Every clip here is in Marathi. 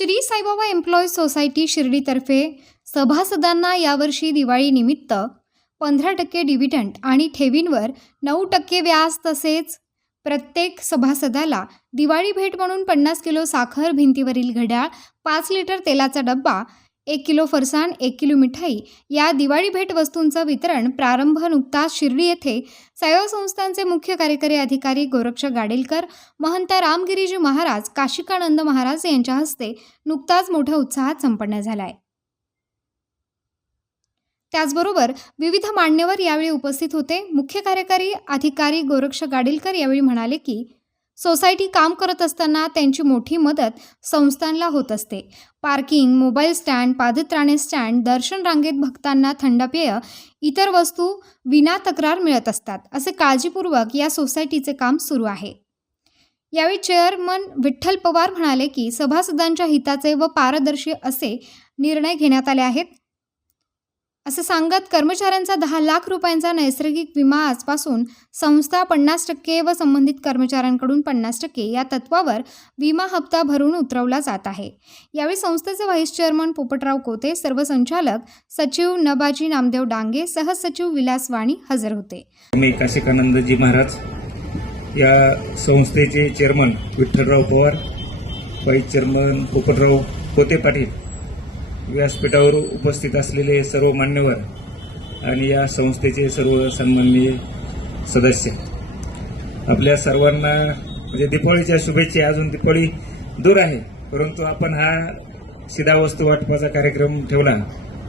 श्री साईबाबा एम्प्लॉईज सोसायटी शिर्डीतर्फे सभासदांना यावर्षी दिवाळीनिमित्त 15% डिव्हिडंड आणि ठेवींवर 9% व्याज तसेच प्रत्येक सभासदाला दिवाळी भेट म्हणून 50 किलो साखर, भिंतीवरील घड्याळ, 5 लिटर तेलाचा डब्बा, 1 किलो फरसाण, 1 किलो मिठाई या दिवाळी भेट वस्तूंचं वितरण प्रारंभ नुकताच शिर्डी येथे साईबाबा संस्थानचे मुख्य कार्यकारी अधिकारी गोरक्ष गाडेलकर, महंत रामगिरीजी महाराज, काशिकानंद महाराज यांच्या हस्ते नुकताच मोठ्या उत्साहात संपन्न झाला आहे. त्याचबरोबर विविध मान्यवर यावेळी उपस्थित होते. मुख्य कार्यकारी अधिकारी गोरक्ष गाडेलकर यावेळी म्हणाले की सोसायटी काम करत असताना त्यांची मोठी मदत संस्थानला होत असते. पार्किंग, मोबाईल स्टँड, पादत्राणे स्टँड, दर्शन रांगेत भक्तांना थंड पेय, इतर वस्तू विना तक्रार मिळत असतात. असे काळजीपूर्वक या सोसायटीचे काम सुरू आहे. यावेळी चेअरमन विठ्ठल पवार म्हणाले की सभासदांच्या हिताचे व पारदर्शी असे निर्णय घेण्यात आले आहेत. असे सांगत कर्मचाऱ्यांचा 10 लाख रुपयांचा नैसर्गिक विमा आजपासून संस्था 50% व संबंधित कर्मचाऱ्यांकडून 50% या तत्वावर विमा हप्ता भरून उतरवला जात आहे. यावेळी संस्थेचे व्हाईस चेअरमन पोपटराव कोते, सर्व संचालक सचिव नबाजी नामदेव डांगे, सहसचिव विलास वाणी हजर होते. मी काशिकानंदजी महाराज या संस्थेचे chairman Vitthalrao Pawar, vice chairman Popatrao Kote Patil, व्यासपीठावर उपस्थित असलेले सर्व मान्यवर आणि या संस्थेचे सर्व सन्माननीय सदस्य, आपल्या सर्वांना म्हणजे दीपावलीच्या शुभेच्छा. अजून दीपावली दूर आहे, परंतु आपण हा शिधा वस्तू वाटपाचा कार्यक्रम ठेवला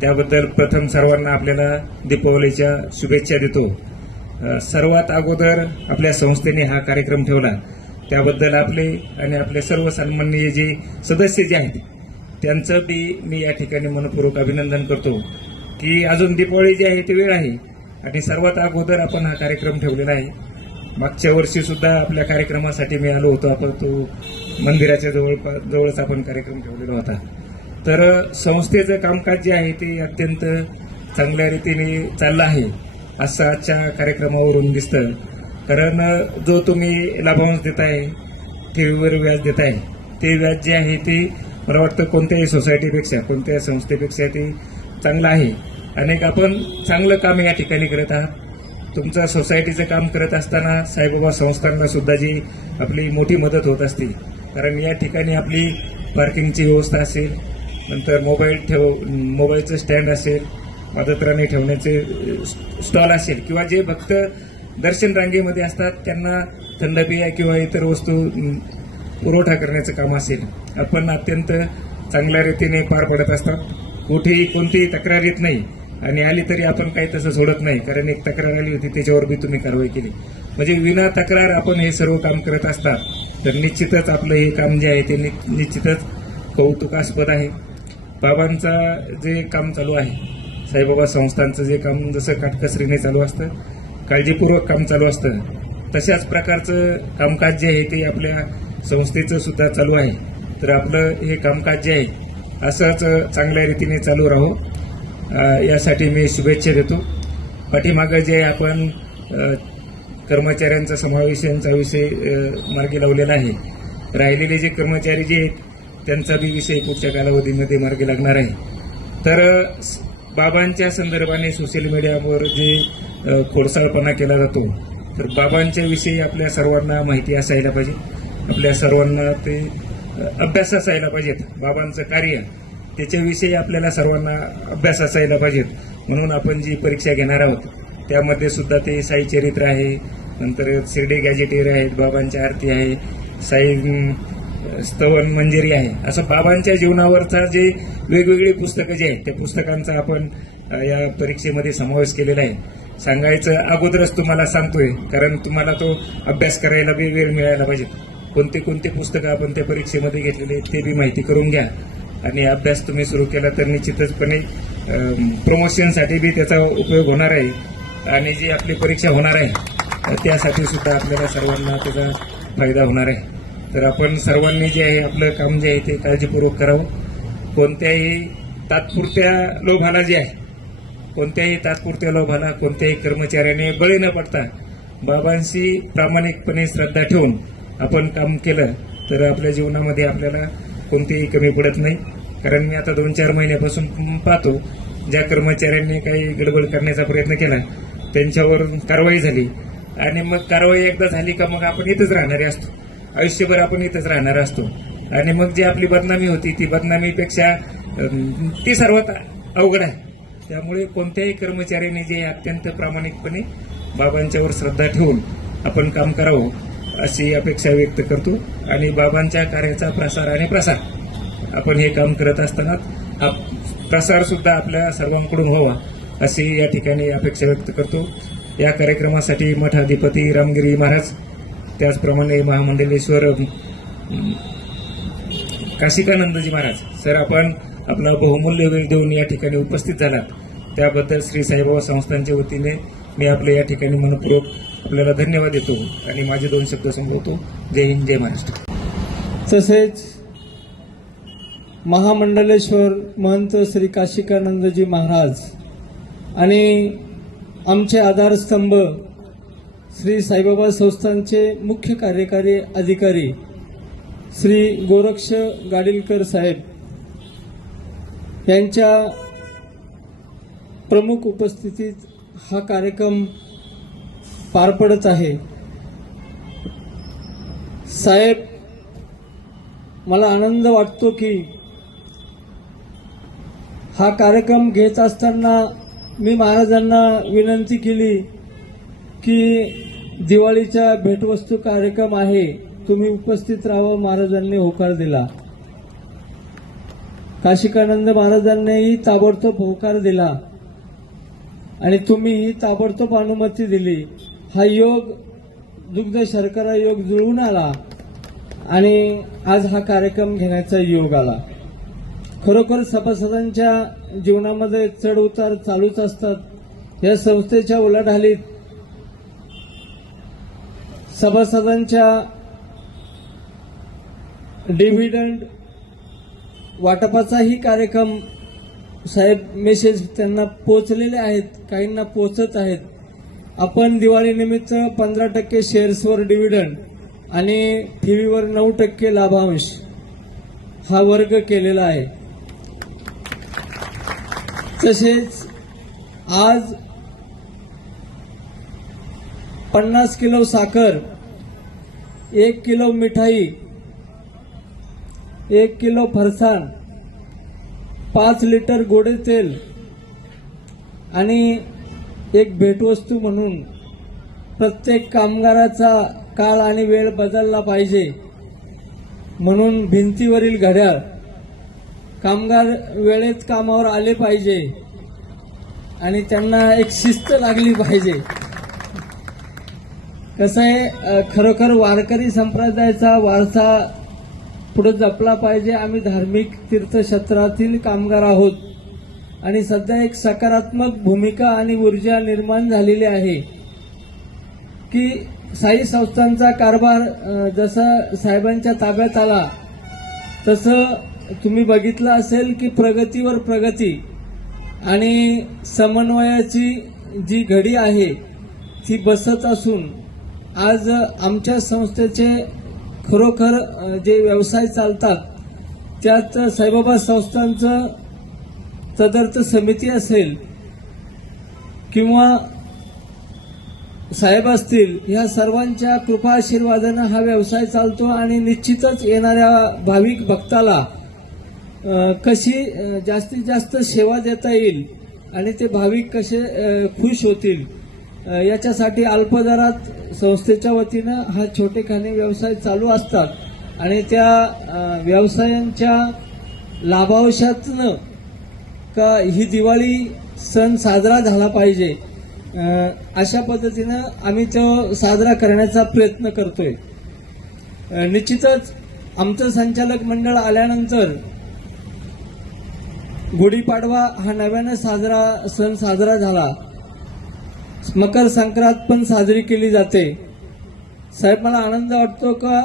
त्याबद्दल प्रथम सर्वांना आपल्याला दीपावलीच्या शुभेच्छा देतो. सर्वात अगोदर आपल्या संस्थेने हा कार्यक्रम ठेवला त्याबद्दल आपले आणि आपले सर्व सन्माननीय जे सदस्य जे आहेत त्यांचं मी या ठिकाणी मनपूर्वक अभिनंदन करतो की अजून दीपावली जी आहे ती वेळ आहे आणि सर्वात अगोदर आपण हा कार्यक्रम ठेवलेला आहे. मागच्या वर्षी सुद्धा आपल्या कार्यक्रमासाठी मी आलो होतो, आपण तो मंदिराच्या जवळच आपण कार्यक्रम ठेवलेला होता. तर संस्थेचं कामकाज जे आहे ते अत्यंत चांगल्या रीतीने चाललं आहे असं आजच्या कार्यक्रमावरून दिसतं. कारण जो तुम्ही लाभांश देताय, ठेवीवर व्याज देताय, ते व्याज जे आहे ते मला वाटतं कोणत्याही सोसायटीपेक्षा, कोणत्याही संस्थेपेक्षा ते चांगलं आहे. अनेक आपण चांगलं काम या ठिकाणी करत आहात. तुमचं सोसायटीचं काम करत असताना साईबाबा संस्थांना सुद्धा जी आपली मोठी मदत होत असते. कारण या ठिकाणी आपली पार्किंगची व्यवस्था असेल, नंतर मोबाईलचं स्टँड असेल, पादत्राणे ठेवण्याचे स्टॉल असेल किंवा जे भक्त दर्शन रांगेमध्ये असतात त्यांना थंड पेय किंवा इतर वस्तू पुरवठा करण्याचं काम असेल, आपण अत्यंत चांगल्या रीतीने पार पडत असतात. कुठेही कोणतीही तक्रार येत नाही आणि आली तरी आपण काही तसं सोडत नाही. कारण एक तक्रार आली होती त्याच्यावर बी तुम्ही कारवाई केली. म्हणजे विना तक्रार आपण हे सर्व काम करत असतात. तर निश्चितच आपलं हे काम जे आहे ते निश्चितच कौतुकास्पद आहे. बाबांचं जे काम चालू आहे, साईबाबा संस्थांचं जे काम जसं काटकसरीने चालू असतं, काळजीपूर्वक काम चालू असतं, तशाच प्रकारचं कामकाज जे आहे ते आपल्या संस्थेचं सुद्धा चालू आहे. तर आपलं हे कामकाज जे आहे असंच चांगल्या रीतीने चालू राहो यासाठी मी शुभेच्छा देतो. पाठीमागं जे आपण कर्मचाऱ्यांचा समावेशांचा विषय मार्गी लावलेला आहे, राहिलेले जे कर्मचारी जे आहेत त्यांचा बी विषय पुढच्या कालावधीमध्ये मार्गी लागणार आहे. तर बाबांच्या संदर्भाने सोशल मीडियावर जे खोडसाळपणा केला जातो, तर बाबांच्या विषयी आपल्या सर्वांना माहिती असायला पाहिजे. आपल्या सर्वांना ते अभ्यास असायला पाहिजेत. बाबांचं कार्य त्याच्याविषयी आपल्याला सर्वांना अभ्यास असायला पाहिजेत. म्हणून आपण जी परीक्षा घेणार आहोत त्यामध्ये सुद्धा ते साई चरित्र आहे, नंतर शिर्डी गॅजेटियर आहेत, बाबांची आरती आहे, साई स्तवन मंजिरी आहे. असं बाबांच्या जीवनावरचा जे वेगवेगळी पुस्तकं जे आहेत त्या पुस्तकांचा आपण या परीक्षेमध्ये समावेश केलेला आहे. सांगायचं अगोदरच तुम्हाला सांगतोय कारण तुम्हाला तो अभ्यास करायला बी वेळ मिळायला पाहिजे. कोणते पुस्तकं आपण त्या परीक्षेमध्ये घेतलेले ते बी माहिती करून घ्या आणि अभ्यास तुम्ही सुरू केला तर निश्चितचपणे प्रमोशनसाठी बी त्याचा उपयोग होणार आहे आणि जी आपली परीक्षा होणार आहे त्यासाठी सुद्धा आपल्याला सर्वांना त्याचा फायदा होणार आहे. तर आपण सर्वांनी जे आहे आपलं काम जे आहे ते काळजीपूर्वक करावं. कोणत्याही तात्पुरत्या लोभाला जे आहे, कोणत्याही तात्पुरत्या लोभाला कोणत्याही कर्मचाऱ्याने बळी न पडता बाबांशी प्रामाणिकपणे श्रद्धा ठेवून आपण काम केलं तर आपल्या जीवनामध्ये आपल्याला कोणतीही कमी पडत नाही. कारण मी आता 2-4 महिन्यापासून पाहतो, ज्या कर्मचाऱ्यांनी काही गडबड करण्याचा प्रयत्न केला त्यांच्यावर कारवाई झाली. आणि मग कारवाई एकदा झाली का मग आपण इथंच राहणारे असतो, आयुष्यभर आपण इथंच राहणार असतो. आणि मग जी आपली बदनामी होती ती बदनामीपेक्षा ती सर्वात अवघड आहे. त्यामुळे कोणत्याही कर्मचाऱ्याने जे अत्यंत प्रामाणिकपणे बाबांच्यावर श्रद्धा ठेवून आपण काम करावं अशी अपेक्षा व्यक्त करतो. आणि बाबांच्या कार्याचा प्रसार आणि प्रसार आपण हे काम करत असताना हा प्रसार सुद्धा आपल्या सर्वांकडून व्हावा अशी या ठिकाणी अपेक्षा व्यक्त करतो. या कार्यक्रमासाठी मठाधिपती रामगिरी महाराज, त्याचप्रमाणे महामंडलेश्वर काशिकानंदजी महाराज सर, आपण आपला बहुमूल्य वेळ देऊन या ठिकाणी उपस्थित झालात त्याबद्दल श्री साईबाबा संस्थांच्या वतीने मी आपल्या या ठिकाणी मनपूर्वक आपल्याला धन्यवाद देतो आणि माझे 2 शब्द संपवतो. जय हिंद, जय महाराष्ट्र. तसेच महामंडलेश्वर महंत श्री काशिकानंदजी महाराज आणि आमचे आधारस्तंभ श्री साईबाबा संस्थांचे मुख्य कार्यकारी अधिकारी श्री गोरक्ष गाडीलकर साहेब यांच्या प्रमुख उपस्थितीत हा कार्यक्रम पार पडत आहे. साहेब, मला आनंद वाटतो की हा कार्यक्रम घेत असताना मी महाराजांना विनंती केली की दिवाळीचा भेटवस्तू कार्यक्रम आहे, तुम्ही उपस्थित राहावं. महाराजांनी होकार दिला. काशिकानंद महाराजांनीही ताबडतोब होकार दिला आणि तुम्हीही ताबडतोब अनुमती दिली. हा योग दुग्ध शर्करा योग जुळून आला आणि आज हा कार्यक्रम घेण्याचा योग आला. खरोखर सभासदांच्या जीवनामध्ये चढ उतार चालूच असतात. या संस्थेच्या उलाढालीत सभासदांच्या डिव्हिडंड वाटपाचाही कार्यक्रम साहेब मेसेज त्यांना पोहोचलेले आहेत, काहींना पोहोचत आहेत. आपण दिवाळीनिमित्त 15% शेअर्सवर डिव्हिडंड आणि ठेवीवर 9% लाभांश हा वर्ग केलेला आहे. तसेच आज 50 किलो साखर, 1 किलो मिठाई, 1 किलो फरसाण, 5 लिटर गोडे तेल आणि एक भेटवस्तू म्हणून प्रत्येक कामगाराचा काळ आणि वेळ बदलला पाहिजे म्हणून भिंतीवरील घड्याळ, कामगार वेळेत कामावर आले पाहिजे आणि त्यांना एक शिस्त लागली पाहिजे. कसं आहे, खरोखर वारकरी संप्रदायाचा वारसा पुढे जपला पाहिजे. आम्ही धार्मिक तीर्थक्षेत्रातील कामगार आहोत आणि सध्या एक सकारात्मक भूमिका आणि ऊर्जा निर्माण झालेली आहे की साई संस्थांचा कारभार जसा साहेबांच्या ताब्यात आला तसं तुम्ही बघितलं असेल की प्रगतीवर प्रगती आणि समन्वयाची जी घडी आहे ती बसत असून आज आमच्या संस्थेचे खरोखर जे व्यवसाय चालतात त्यात साईबाबा संस्थांचं तदर्थ समिती असेल किंवा साहेब असतील, ह्या सर्वांच्या कृपा आशीर्वादानं हा व्यवसाय चालतो आणि निश्चितच येणाऱ्या भाविक भक्ताला कशी जास्तीत जास्त सेवा देता येईल आणि ते भाविक कसे खुश होतील याच्यासाठी अल्पदरात संस्थेच्या वतीनं हा छोटेखानी व्यवसाय चालू असतात आणि त्या व्यवसायांच्या लाभांशातनं का ही दिवाळी सण साजरा झाला पाहिजे अशा पद्धतीनं आम्ही तो साजरा करण्याचा प्रयत्न करतोय. निश्चितच आमचं संचालक मंडळ आल्यानंतर गुढीपाडवा हा नव्यानं सण साजरा झाला. मकर संक्रांत पण साजरी केली जाते. साहेब, मला आनंद वाटतो का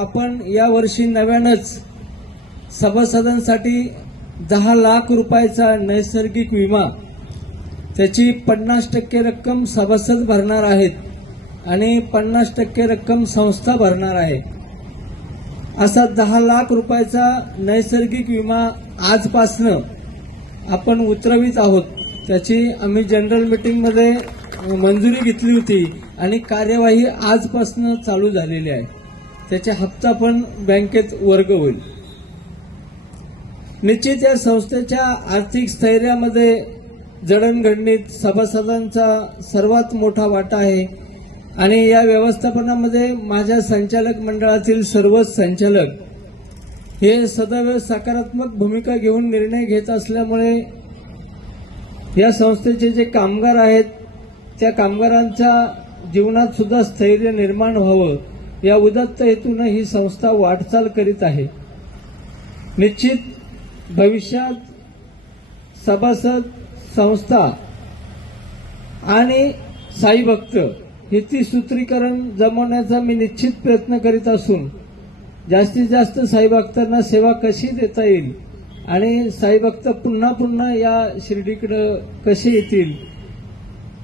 आपण या वर्षी नव्यानंच सभासदांसाठी 10 लाख रुपयाचा नैसर्गिक विमा, त्याची 50% रक्कम सभासद भरणार आहेत आणि 50% रक्कम संस्था भरणार आहे. असा 10 लाख रुपयाचा नैसर्गिक विमा आजपासनं आपण उतरवित आहोत. त्याची आम्ही जनरल मीटिंगमध्ये मंजुरी घेतली होती आणि कार्यवाही आजपासनं चालू झालेली आहे. त्याचा हप्ता पण बँकेत वर्ग होईल. निश्चित या संस्थेच्या आर्थिक स्थैर्यामध्ये जडणघडणीत सभासदांचा सर्वात मोठा वाटा आहे आणि या व्यवस्थापनामध्ये माझ्या संचालक मंडळातील सर्वच संचालक हे सदैव सकारात्मक भूमिका घेऊन निर्णय घेत असल्यामुळे या संस्थेचे जे कामगार आहेत त्या कामगारांच्या जीवनात सुद्धा स्थैर्य निर्माण व्हावं या उदात्त हेतून ही संस्था वाटचाल करीत आहे. निश्चित भविष्यात सभासद, संस्था आणि साई भक्त हे त्रिसूत्रीकरण जमवण्याचा मी निश्चित प्रयत्न करीत असून जास्तीत जास्त साई भक्तांना सेवा कशी देता येईल आणि साई भक्त पुन्हा पुन्हा या शिर्डीकडे कसे येतील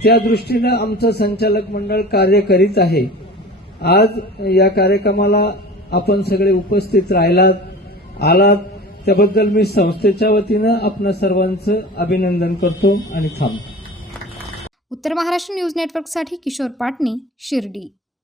त्या दृष्टीनं आमचं संचालक मंडळ कार्य करीत आहे. आज या कार्यक्रमाला आपण सगळे उपस्थित आलात त्याबद्दल मी संस्थेच्या वतीनं आपणा सर्वांचं अभिनंदन करतो आणि थांबतो. उत्तर महाराष्ट्र न्यूज नेटवर्कसाठी किशोर पाटणी, शिर्डी.